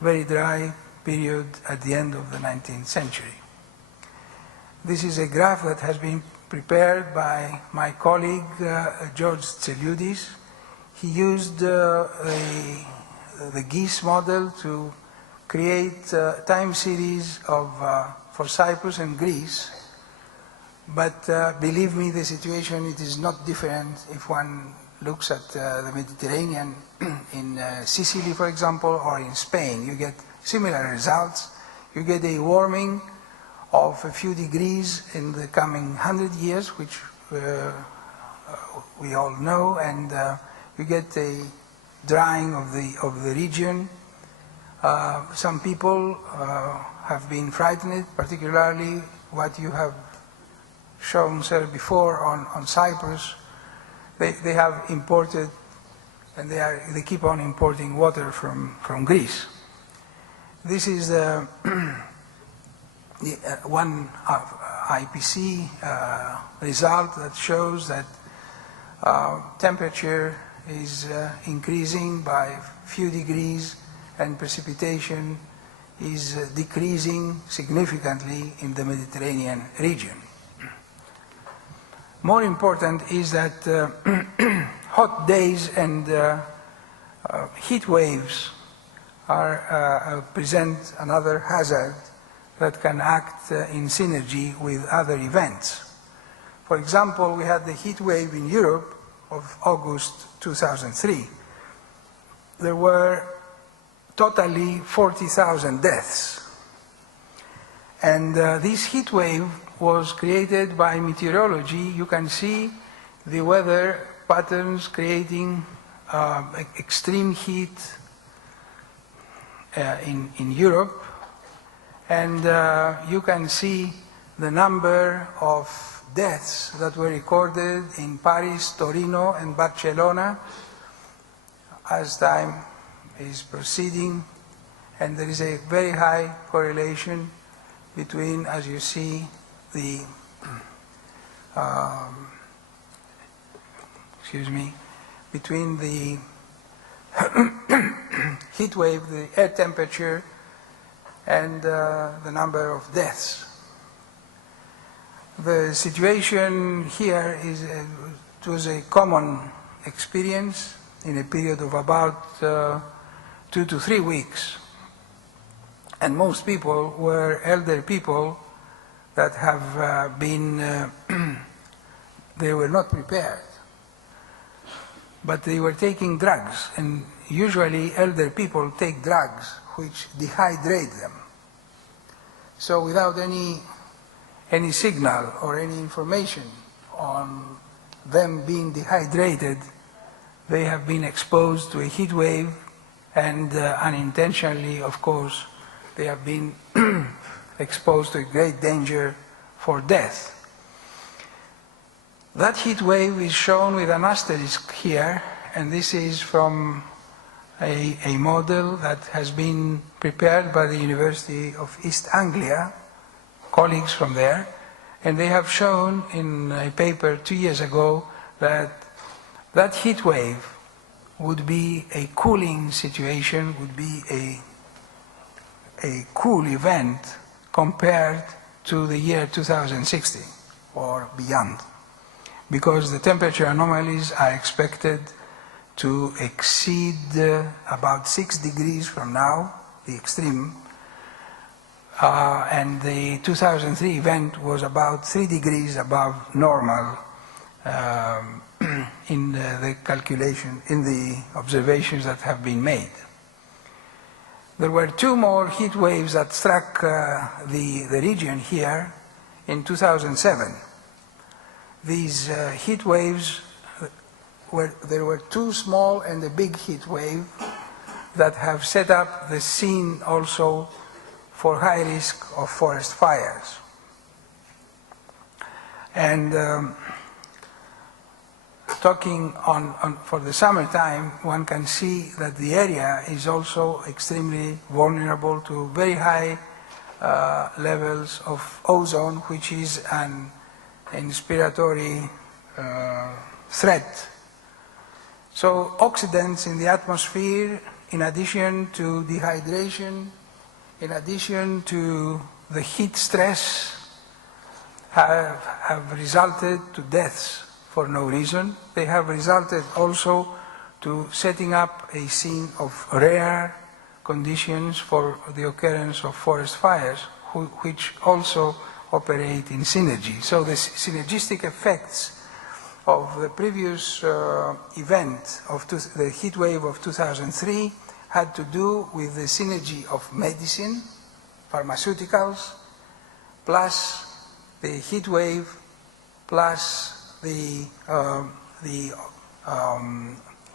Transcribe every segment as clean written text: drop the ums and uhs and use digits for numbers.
very dry period at the end of the 19th century. This is a graph that has been prepared by my colleague George Tseliudis. He used the GIS model to create a time series for Cyprus and Greece. But believe me, the situation it is not different if one looks at the Mediterranean in Sicily, for example, or in Spain. You get similar results. You get a warming of a few degrees in the coming 100 years, which we all know, and you get a drying of the region. Some people have been frightened, particularly what you have shown, sir, before on Cyprus. They have imported, and they keep on importing water from Greece. This is one IPC result that shows that temperature is increasing by a few degrees and precipitation is decreasing significantly in the Mediterranean region. More important is that hot days and heat waves present another hazard that can act in synergy with other events. For example, we had the heat wave in Europe of August 2003. There were totally 40,000 deaths. And this heat wave was created by meteorology. You can see the weather patterns creating extreme heat in Europe. And you can see the number of deaths that were recorded in Paris, Torino, and Barcelona as time is proceeding. And there is a very high correlation between, as you see, the between the heat wave, the air temperature, and the number of deaths. The situation here is it was a common experience in a period of about 2 to 3 weeks, and most people were elder people that have they were not prepared, but they were taking drugs, and usually elder people take drugs which dehydrate them. So without any signal or any information on them being dehydrated, they have been exposed to a heat wave, and unintentionally, of course, they have been exposed to a great danger for death. That heat wave is shown with an asterisk here, and this is from a model that has been prepared by the University of East Anglia, colleagues from there, and they have shown in a paper 2 years ago that that heat wave would be a cooling situation, would be a cool event compared to the year 2060 or beyond, because the temperature anomalies are expected to exceed about 6 degrees from now, the extreme, and the 2003 event was about 3 degrees above normal in the calculation, in the observations that have been made. There were 2 more heat waves that struck the region here in 2007. These heat waves, there were 2 small and a big heat wave that have set up the scene also for high risk of forest fires. And talking for the summertime, one can see that the area is also extremely vulnerable to very high levels of ozone, which is an inspiratory threat. So oxidants in the atmosphere in addition to dehydration, in addition to the heat stress, have resulted to deaths for no reason. They have resulted also to setting up a scene of rare conditions for the occurrence of forest fires, which also operate in synergy. So the synergistic effects of the previous event of the heat wave of 2003 had to do with the synergy of medicine, pharmaceuticals, plus the heat wave, plus the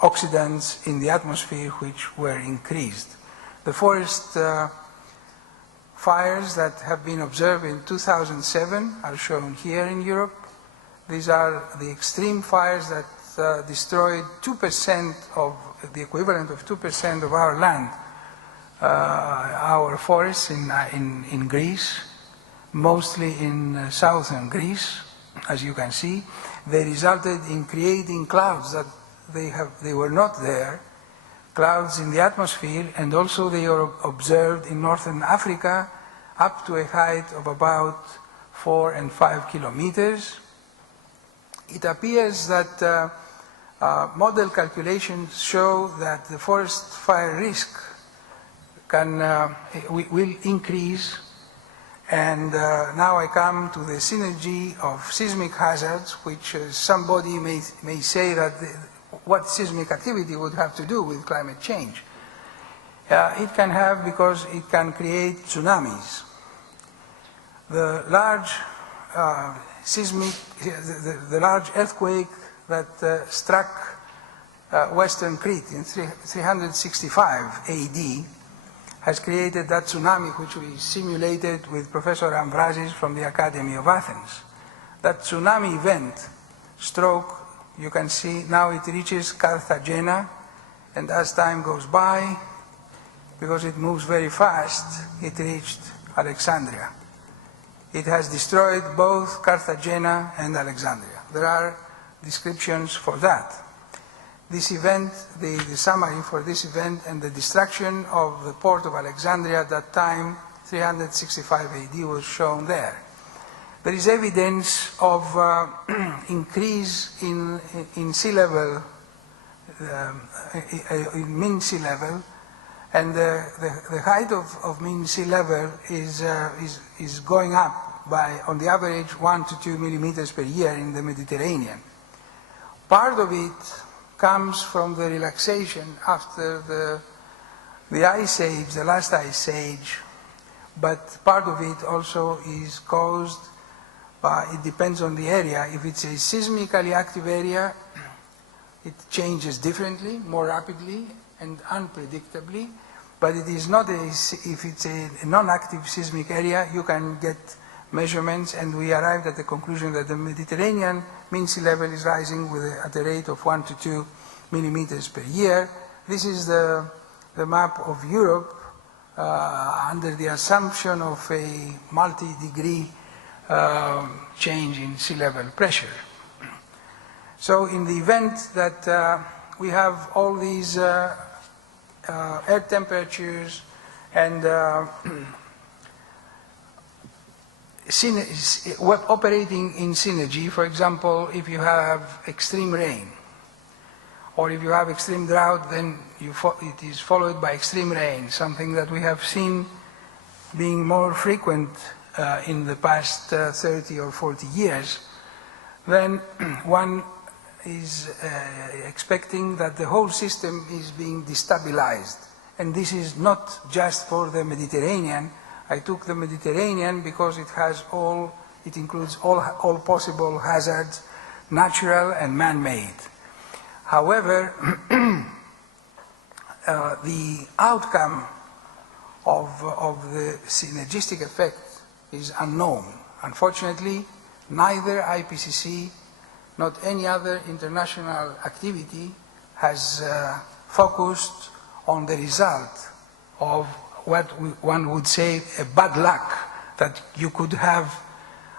oxidants in the atmosphere which were increased. The forest fires that have been observed in 2007 are shown here in Europe. These are the extreme fires that destroyed 2% of the equivalent of 2% of our land, our forests in Greece, mostly in southern Greece, as you can see. They resulted in creating clouds that they were not there, clouds in the atmosphere, and also they are observed in northern Africa up to a height of about 4 and 5 kilometers. It appears that model calculations show that the forest fire risk will increase, and now I come to the synergy of seismic hazards, which somebody may say that what seismic activity would have to do with climate change. It can have, because it can create tsunamis. The large the large earthquake that struck Western Crete in 365 AD has created that tsunami which we simulated with Professor Ambrasis from the Academy of Athens. That tsunami event, stroke, you can see now it reaches Cartagena, and as time goes by, because it moves very fast, it reached Alexandria. It has destroyed both Cartagena and Alexandria. There are descriptions for that. This event, the summary for this event and the destruction of the port of Alexandria at that time, 365 AD, was shown there. There is evidence of increase in sea level, in mean sea level, and the height of mean sea level is going up by, on the average, 1 to 2 millimeters per year in the Mediterranean. Part of it comes from the relaxation after the ice age, the last ice age, but part of it also is caused by, it depends on the area. If it's a seismically active area, it changes differently, more rapidly and unpredictably, but it is not if it's a non-active seismic area, you can get measurements, and we arrived at the conclusion that the Mediterranean mean sea level is rising at a rate of 1 to 2 millimeters per year. This is the map of Europe under the assumption of a multi-degree change in sea level pressure. So in the event that we have all these air temperatures and operating in synergy, for example, if you have extreme rain, or if you have extreme drought, then it is followed by extreme rain, something that we have seen being more frequent in the past 30 or 40 years, then one is expecting that the whole system is being destabilized. And this is not just for the Mediterranean. I took the Mediterranean because it includes all possible hazards, natural and man-made. However, the outcome of the synergistic effect is unknown. Unfortunately, neither IPCC, not any other international activity, has focused on the result of what one would say a bad luck, that you could have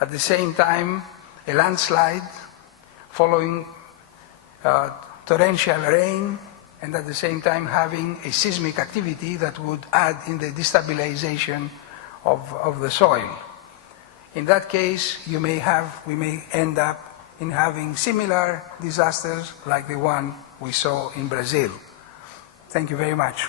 at the same time a landslide following torrential rain and at the same time having a seismic activity that would add in the destabilization of the soil. In that case, we may end up in having similar disasters like the one we saw in Brazil. Thank you very much.